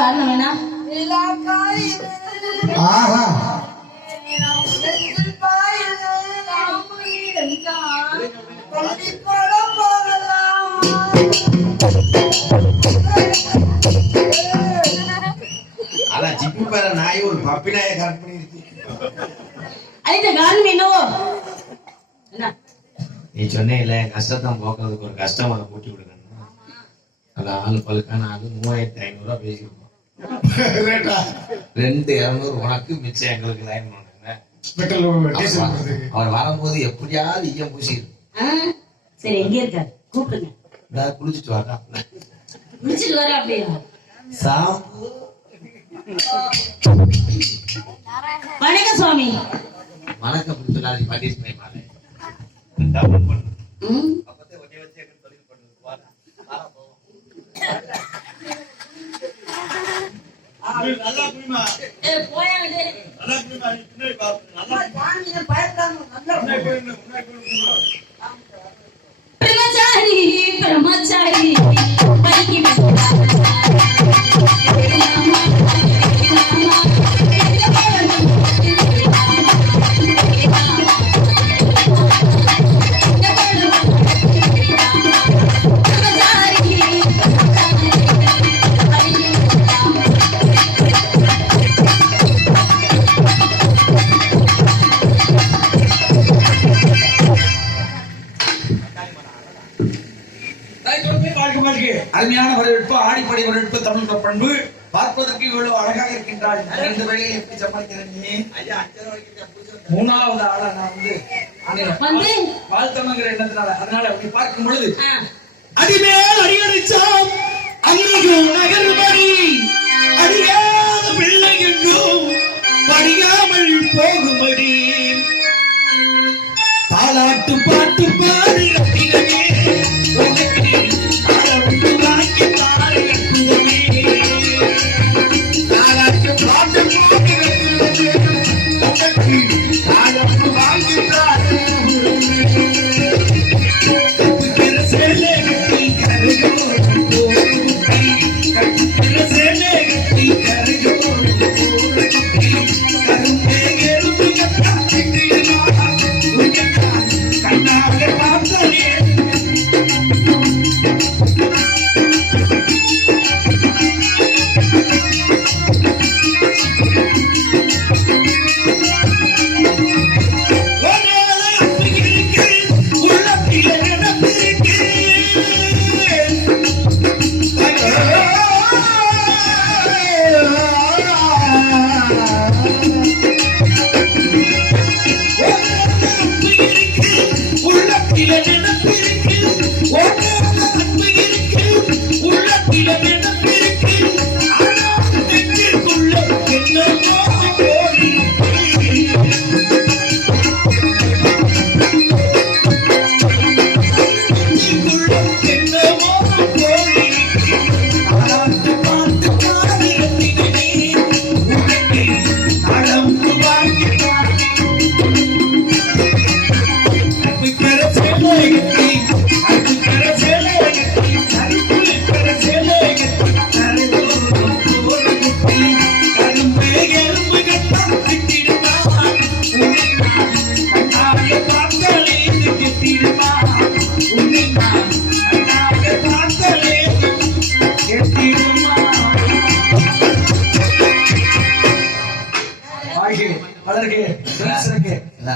காரணம் என்ன? ஆஹா அதான் ஜிப்பு பேர நாய் ஒரு பப்பி நாயை கரெக்ட் பண்ணிருச்சு. அதுக்கு காரணம் என்னவோ? என்ன நீ சொன்னே இல்ல கஷ்டத்தான் போக்குறதுக்கு ஒரு கஷ்டமான கூட்டி விடுங்க. அந்த ஆளு பழுக்கான ஆளு 3500 பேசிருப்போம். 200 உனக்கு மிச்சம் எங்களுக்கு லைன் பண்ணுங்க. அவர் வரும்போது எப்படியாவது ஐயம் பூசிடும். சரி எங்க இருக்காரு கூப்பிடுங்க. குளிச்சுட்டு வரா குளிச்சுட்டு வர அப்படியா? சாம்பு வணக்கம் சுவாமி. வணக்கம் சொல்லாது பண்டிஸ்மை மாலை பிரம்மச்சாரி பிரம்மச்சாரி அருமையான வரவேற்பு, ஆடிப்படை வரவேற்பு, தமிழ் பண்பு பார்ப்பதற்கு இவ்வளவு அழகாக இருக்கின்றாள். 2 வழியை எப்படி சமாளிக்கிறேன் நீ? 3வது ஆளா நான் வந்து வாழ்த்தணுங்கிற எண்ணத்தினால அதனால அப்படி பார்க்கும் பொழுது அடிமேல் அடியடிச்சாம் அன்னையும் நகர்படி அடியாத பிள்ளை என்றும் படியாமல் போகும்படி தாலாட்டு பாட்டு பாடி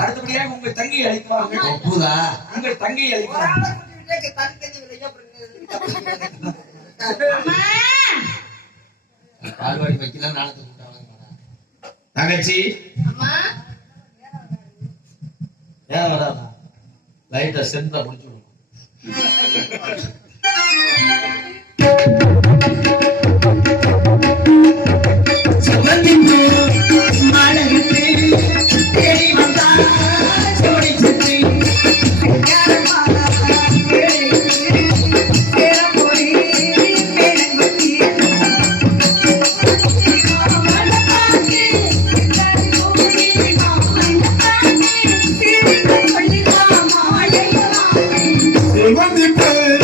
அடுத்தபடியாக உங்கள் தங்கை அழைக்கிறார்கள். உங்கள் தங்கை அழைக்கிறார்கள். தங்கச்சி ஏன் வராதா? லைட்டா சென்டா முடிச்சு Wonderful,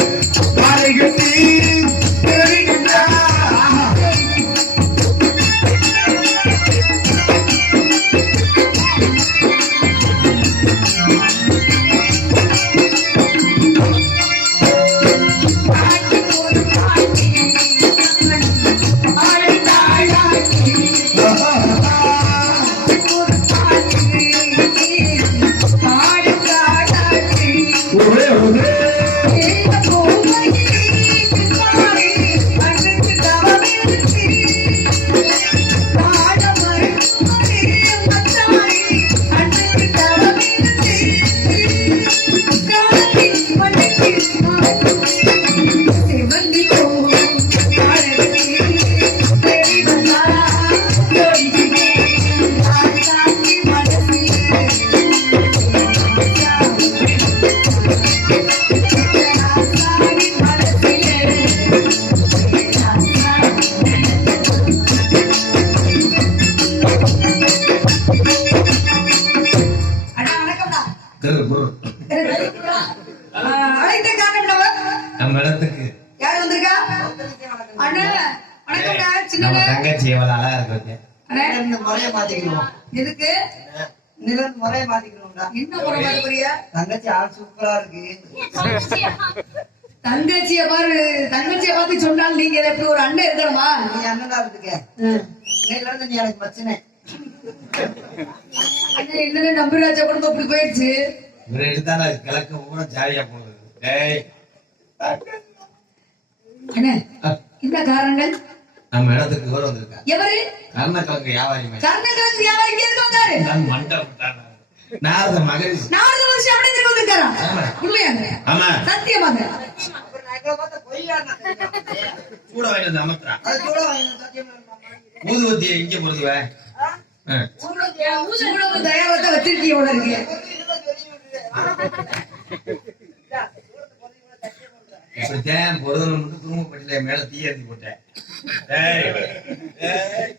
வணக்கம்டா, நம்ம சின்னண்ணே. தங்கச்சி எவ்வளவு அழகா இருக்கு. அண்ணே, இந்த முறைய மாத்திக்கணும். எதுக்கு நிலன் முறைய மாத்திக்கணும்டா. என்ன முறை மாதிரி போறியா? தங்கச்சி ஆள் சூப்பரா இருக்கு. தங்கச்சிய பாரு, தங்கச்சிய பார்த்து சொன்னால் நீங்க எப்படி ஒரு அண்ணன் இருக்கணுமா? நீ அண்ணனா இருந்துக்க. இன்னையில இருந்து நீ எனக்கு மச்சினே. அண்ணன் என்னன்னு நம்பிராஜா குடும்பம் இப்படி போயிடுச்சு. இவரை எடுத்தால கிழக்கு பூரா ஜாலியா போகுது. டேய், அண்ணே, என்ன காரணங்கள்? நம்ம இடத்துக்கு இவர் வந்திருக்கா. எவரு? கர்ணக்கிழங்கு வியாபாரி மாதிரி. கர்ணகிழங்கு வியாபாரி இங்க எதுக்கு வந்தாரு? நான் மண்டை விட்டானா. நாரத மகரிஷி. 4 வருஷம் அப்படியே திரும்ப வந்திருக்காரா? ஆமா. உண்மையாங்க? ஆமா. சத்தியமாக? அப்புறம் நான் எங்களை பார்த்தா பொய்யாண்ணா. கூட வாங்கிட்டு அமர்த்தா. அது கூட வாங்கி சத்தியம் பண்ணலாமா? ஊதுவத்தியை இங்க பொறுத்துவ. சூழலுக்கு தயாரத்தை வச்சிருக்கீங்க போல இருக்கு. இப்படித்தான் பொருதல் மட்டும் தூங்க பட்டியல மேல தீயேற்றி போட்டேன். டேய், டேய்.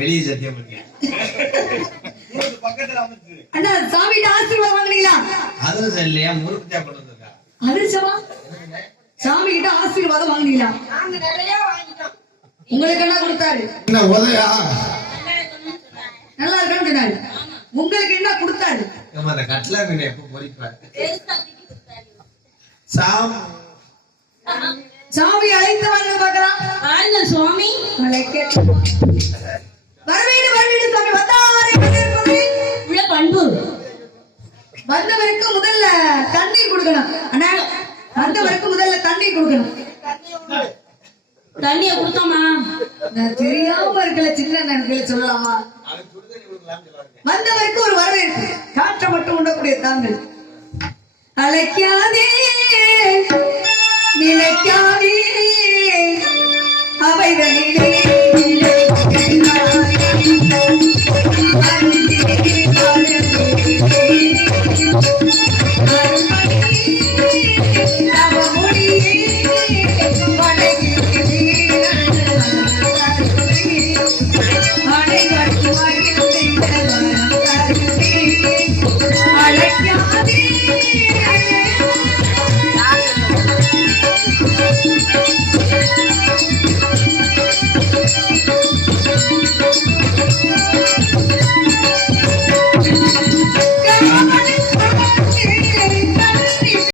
வெளியே சத்தியம் பண்ணேன். பக்கத்துல அமர்த்து. அண்ணா, சாமிகிட்ட ஆசீர்வாதம் வாங்குனீங்களா? அதுவும் சரியில்லையா, முறுக்கு தான் கொண்டு வந்திருக்கா. அதிர்ஷ்டமா? சாமி கிட்ட ஆசீர்வாதம் வாங்குனீங்களா? நாங்க நிறைய வாங்கிட்டோம். உங்களுக்கு என்ன கொடுத்தாரு? என்ன உதயா? நல்லா இருக்கான்னு சொன்னாரு. உங்களுக்கு என்ன கொடுத்தாரு? ஏம்மா, அந்த கட்லா மீனை எப்ப பொரிப்ப? சாம் சாமி அழைத்து வாங்க பார்க்கலாம். வாருங்க சுவாமி. வரவேண்டு வரவேண்டு சாமி வந்தாரே வரவேற்பது. உள்ள பண்பு. வந்தவருக்கு முதல்ல தண்ணீர் கொடுக்கணும். அண்ணா, வந்தவருக்கு முதல்ல தண்ணீர் கொடுக்கணும். தண்ணிய கொடுத்தோமா? நான் தெரியாம இருக்கல, சின்ன நன்களை சொல்லலாமா? வந்தவருக்கு ஒரு வரவேற்பு. காற்றை மட்டும் உண்ணக்கூடிய தாங்கள் அழைக்காதே